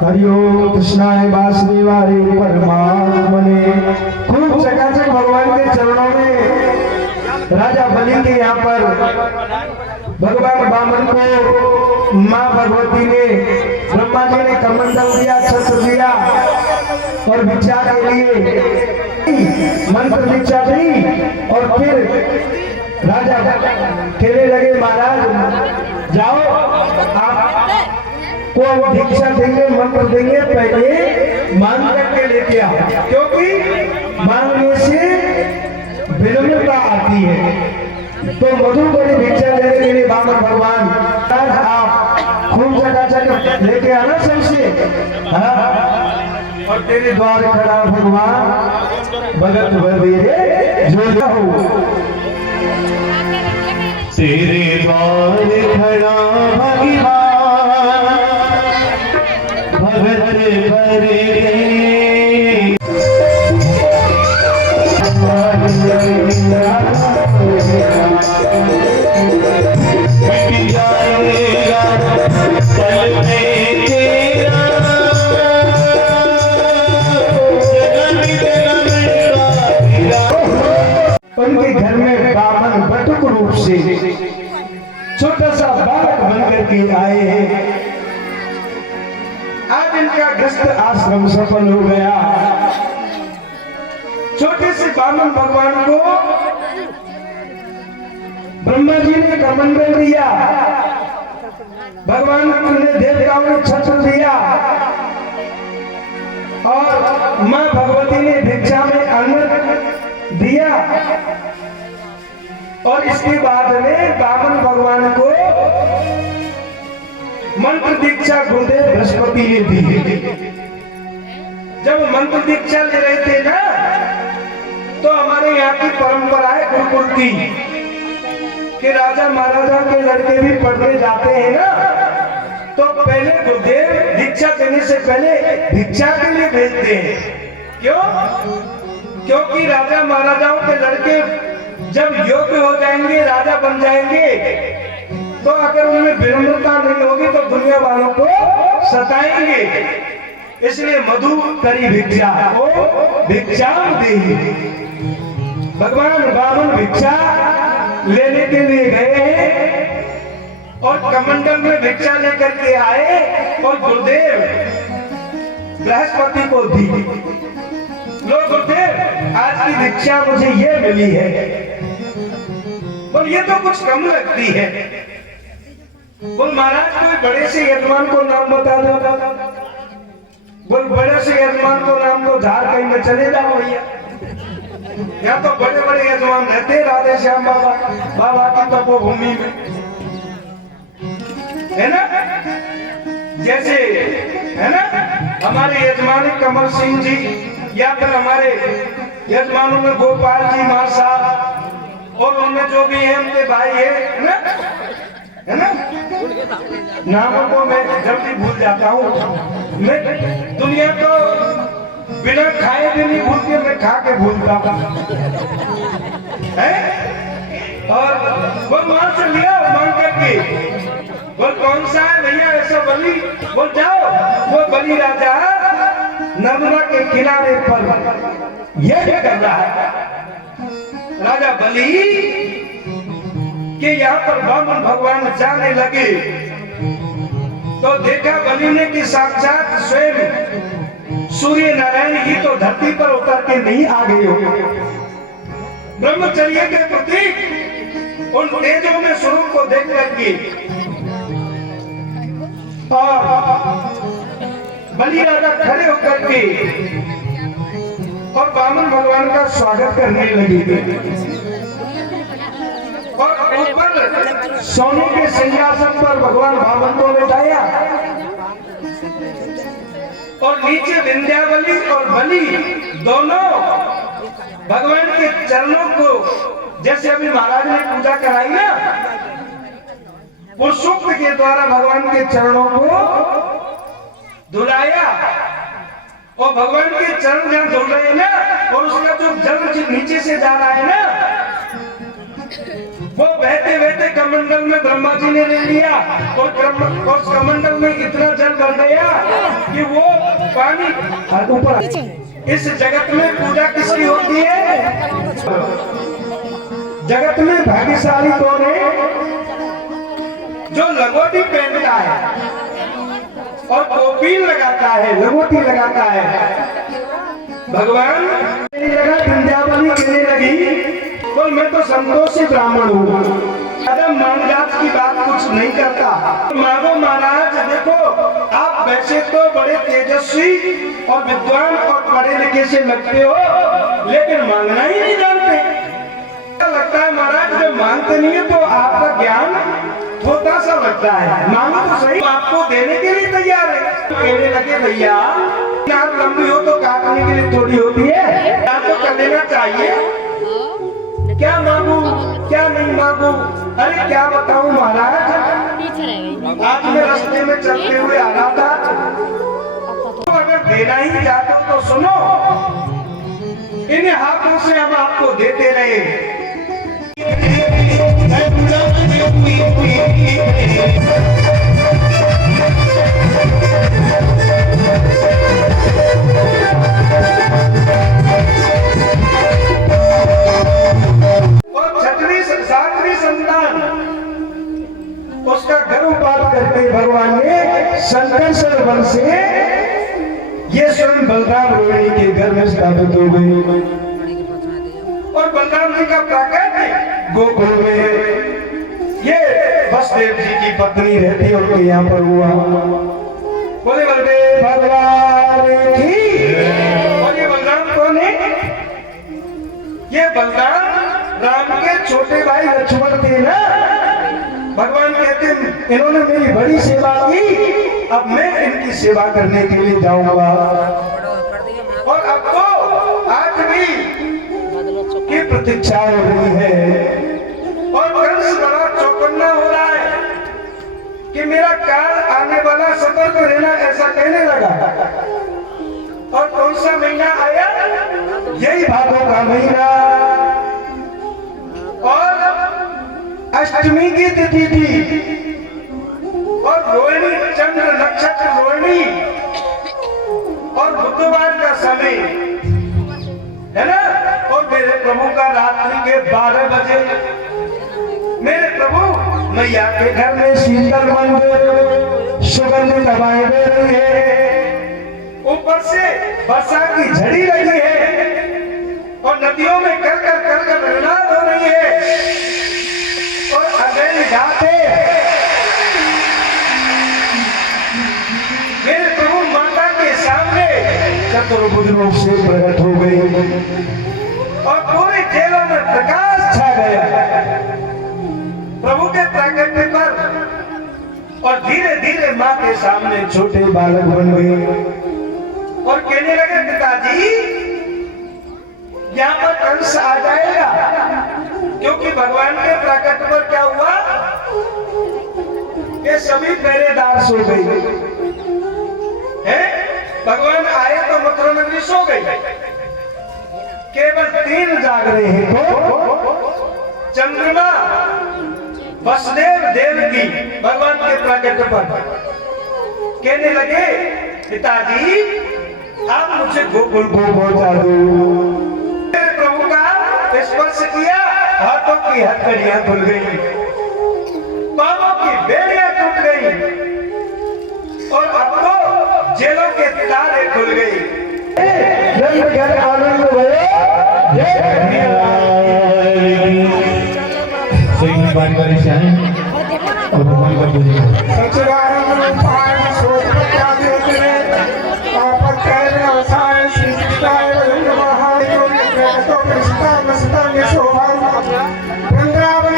हरिओ कृष्णाय वासुदेवाय परमात्मने। खूब चकाचक भगवान के चरणों में राजा बलि के यहाँ पर भगवान वामन को माँ भगवती ने, ब्रह्मा जी ने कमंडल दिया, छत्र दिया और भिक्षा के लिए मंत्र भिक्षा दी। और फिर राजा कहने लगे महाराज जाओ आप को भिक्षा देंगे, मंत्र देंगे, पहले मांग करके लेके आओ, क्योंकि मांगने से विनम्रता आती है। तो मधु बड़ी भिक्षा देने के लिए वामन भगवान आप खूब चकाचक लेके आना सबसे। और तेरे द्वार खड़ा भगवान भगत बबेरे जो हो, तेरे द्वार खड़ा भगवान भगत बबेरे। उनके घर में वामन बटुक रूप से छोटा सा बालक बनकर के आए हैं। आज इनका गृहस्थ आश्रम सफल हो गया। छोटे से वामन भगवान को ब्रह्मा जी ने कमंडल दिया, भगवान ने देवताओं ने छत्र दिया और मां भगवती ने भिक्षा में अन्न दिया। और इसके बाद में वामन भगवान को मंत्र दीक्षा गुरुदेव बृहस्पति ने दी। जब मंत्र दीक्षा ले रहे थे ना, तो हमारे यहाँ की परंपरा है गुरुकुल की कि राजा महाराजा के लड़के भी पढ़ने जाते हैं ना, तो पहले गुरुदेव दीक्षा देने से पहले भिक्षा के लिए भेजते हैं। क्यों? क्योंकि राजा महाराजाओं के लड़के जब योग्य हो जाएंगे, राजा बन जाएंगे, तो अगर उनमें विनम्रता नहीं होगी तो दुनिया वालों को सताएंगे। इसलिए मधु करी भिक्षा को भिक्षा दे। भगवान वामन भिक्षा लेने के लिए गए और कमंडल में भिक्षा लेकर के आए और गुरुदेव बृहस्पति को दी। लो गुरुदेव, आज की भिक्षा मुझे ये मिली है। बोल ये तो कुछ कम लगती है। बोल महाराज कोई बड़े से यजमान को नाम बता दो। बोल बड़े से यजमान को नाम दो, झाड़ कहीं में चले जाओ भैया। यहाँ तो बड़े बड़े यजमान रहते राधे श्याम बाबा बाबा की तपोभूमि में, है ना। जैसे है ना हमारे यजमान कमल सिंह जी, या फिर हमारे यजमानों में गोपाल जी मां साहब, और उनमें जो भी है उनके भाई है ना, है ना। नामों को मैं जल्दी भूल जाता हूँ। मैं दुनिया को बिना खाए भी नहीं भूलते, मैं खा के भूलता हूँ। और वो मां से लिया मांग करके, बोल कौन सा है भैया ऐसा बलि? बोल जाओ, वो बलि राजा नर्मदा के किनारे पर यज्ञ कर रहा है। राजा बलि के यहाँ पर वामन भगवान जाने लगे तो देखा बलि ने कि साक्षात स्वयं सूर्य नारायण ही तो धरती पर उतर के नहीं आ गए हो। ब्रह्मचर्य के प्रति उन तेजों में स्वरूप को देख करके और बलि राजा खड़े होकर के और वामन भगवान का स्वागत करने लगे। और ऊपर सोने के सिंहासन पर भगवान वामन को बैठाया और नीचे विंध्यावली और बलि दोनों भगवान के चरणों को, जैसे अभी महाराज ने पूजा कराई ना, उस सूक्त के द्वारा भगवान के चरणों को धुलाया और भगवान के चरण जहां धुल रहे हैं ना, और उसका जो जल नीचे से जा रहा है ना, वो बहते बहते कमंडल में ब्रह्मा जी ने ले लिया और उस कमंडल में इतना जल भर गया कि वो पानी ऊपर। इस जगत में पूजा किसकी होती है? जगत में भाग्यशाली कौन है? जो लंगोटी पहनता है और कोपीन लगाता है, लंगोटी लगाता है। भगवान लगा विंध्यावली कहने लगी, बोल मैं तो संतोषी ब्राह्मण हूँ, मान जात की बात कुछ नहीं करता। मांगो महाराज, देखो आप वैसे तो बड़े तेजस्वी और विद्वान और पढ़े लिखे से लगते हो, लेकिन मांगना ही नहीं जानते। लगता है महाराज जब मांगते नहीं है तो आपका ज्ञान छोटा सा लगता है। मांगो तो सही, आपको देने के लिए तैयार है। कहने लगे भैया नाक लंबी हो तो काटने के लिए थोड़ी होती है, या तो कर लेना चाहिए। क्या मांगू क्या नहीं मांगू? अरे क्या बताऊं महाराज, आज मैं रास्ते में चलते हुए आ रहा था, तो अगर देना ही चाहते हो तो सुनो, इन हाथों से हम आपको देते रहे। उसका गर्भपात करके भगवान ने शंकर वन से ये स्वयं बलराम रोहिणी के घर में स्थापित हो गई और बलराम जी का प्राकट गोकुल में ये वसुदेव जी की पत्नी रहती और उनके यहाँ पर हुआ। बोले बलदेव भगवान की। और ये बलराम कौन है? ये बलराम राम के छोटे भाई लक्ष्मण थे ना। भगवान कहते हैं इन्होंने मेरी बड़ी सेवा की, अब मैं इनकी सेवा करने के लिए जाऊंगा। और अब तो आज भी की प्रतीक्षा हो रही है और कंस बड़ा चौकन्ना हो रहा है कि मेरा काल आने वाला सतर्क रहना, ऐसा कहने लगा। और कौन सा महीना आया? यही भादों का महीना और अष्टमी की तिथि थी और रोहिणी चंद्र नक्षत्र रोहिणी और बुधवार का समय है ना। और मेरे प्रभु का रात्रि के 12 बजे मेरे प्रभु मैया के घर में शीतल मंदिर सुगंधित हवाएं दे रही है, ऊपर से वर्षा की झड़ी लगी है और नदियों में कर कर विलाप हो रही है और अगले जाते मेरे प्रभु माता के सामने चतुर्भुज रूप से प्रकट हो गई और पूरे जेलों में प्रकाश छा गया प्रभु के प्राकट्य पर। और धीरे धीरे माँ के सामने छोटे बालक बन गए और कहने लगे पिताजी यहाँ पर कंस आ जाएगा, क्योंकि भगवान के प्राकट्य पर क्या हुआ ये सभी पहरेदार सो गए हैं। भगवान आए तो मथुरा नगरी सो गई, केवल 3 जाग रहे हैं। तो चंद्रमा वसुदेव देवकी भगवान के प्राकट्य पर कहने लगे पिताजी आप मुझे गोकुल को पहुंचा दो। मेरे प्रभु का स्पर्श किया, हाथों की हथकड़ियां खुल गई, पांवों की बेड़ियां टूट गई और अब तो जेलों के तारे खुल गई। घर आनंद बारी बारी से आए और भगवान का पूजा वृंदावन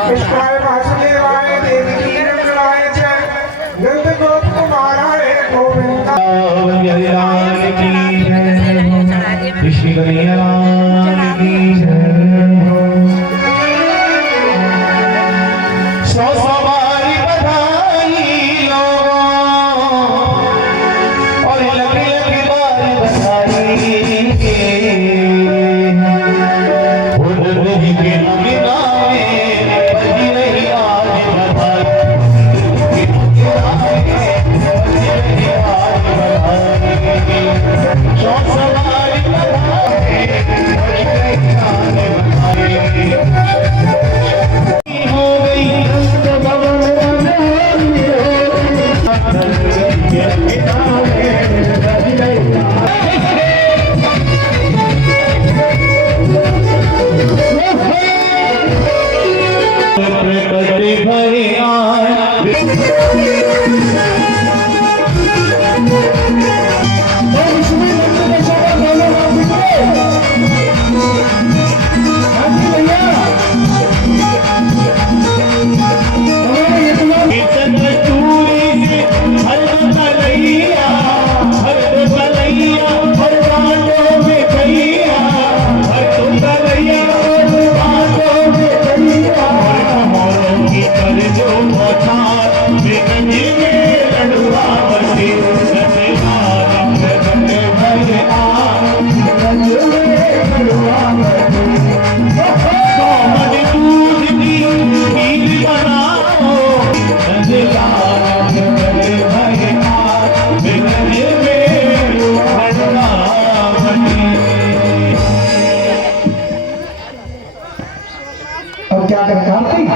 कृष्णाय वासुदेवाय देवकी नंदनाय च नंदगोप कुमाराय गोविंदा कृष्ण कन्हैया लाल की जय। सौ सवारी बधाई लोगों और लगी लगी बार बधाई उड़ने के अंगना में बजी रही आज बधाई सौ सवारी बधाई हो गई तो भरे अब क्या करें कार्तिक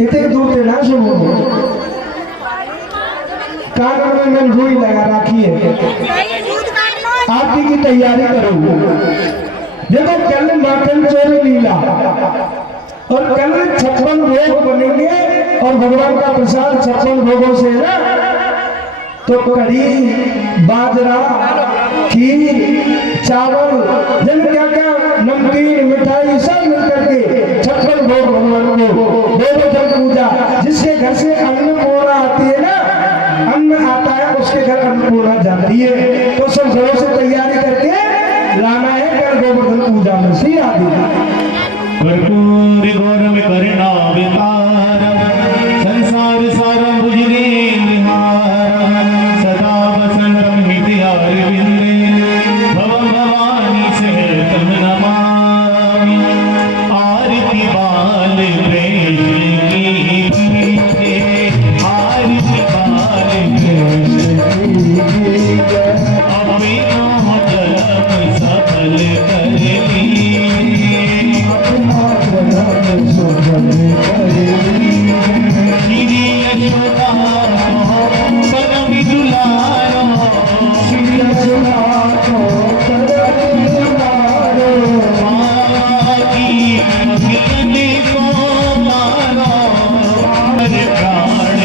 इतने दूर से ना सुनो कान में मैंने रुई लगा रखी है आरती की तैयारी करो। देखो कल माखन चोरी लीला और कल 56 भोग बनेंगे और भगवान का प्रसाद 56 भोगों से है ना, तो कढ़ी बाजरा खीर चावल जन क्या क्या नमकीन मिठाई सब मिल करके 56 भोग भगवान को देवोत्तम पूजा। जिसके घर से अन्नपूर्णा आती है ना, अन्न आता है उसके घर अन्नपूर्णा जाती है। तो सब घरों से तैयारी करके लाना है कल गोवर्धन पूजा में सी आदि कर्पूर गौरव करना विकार संसार सारा बुझने निहार सदा वसंतम हितयार बिंदे भव भवानी से तम नमामि आरती बाल कृष्ण की आरती बाल कृष्ण की अभिनो जन्म सफल कर ली श्री यशोदा परम दुलारो श्री यशोदा की अखिल को मारो हर प्राण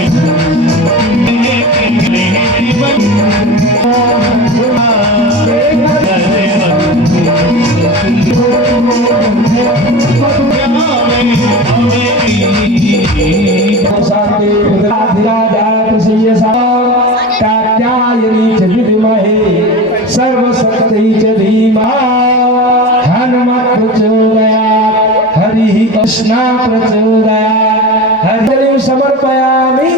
सर्वशक्ति च धीमहि हनुमत् प्रचोदयात् हरिः कृष्ण प्रचोदयात् हरिं समर्पयामि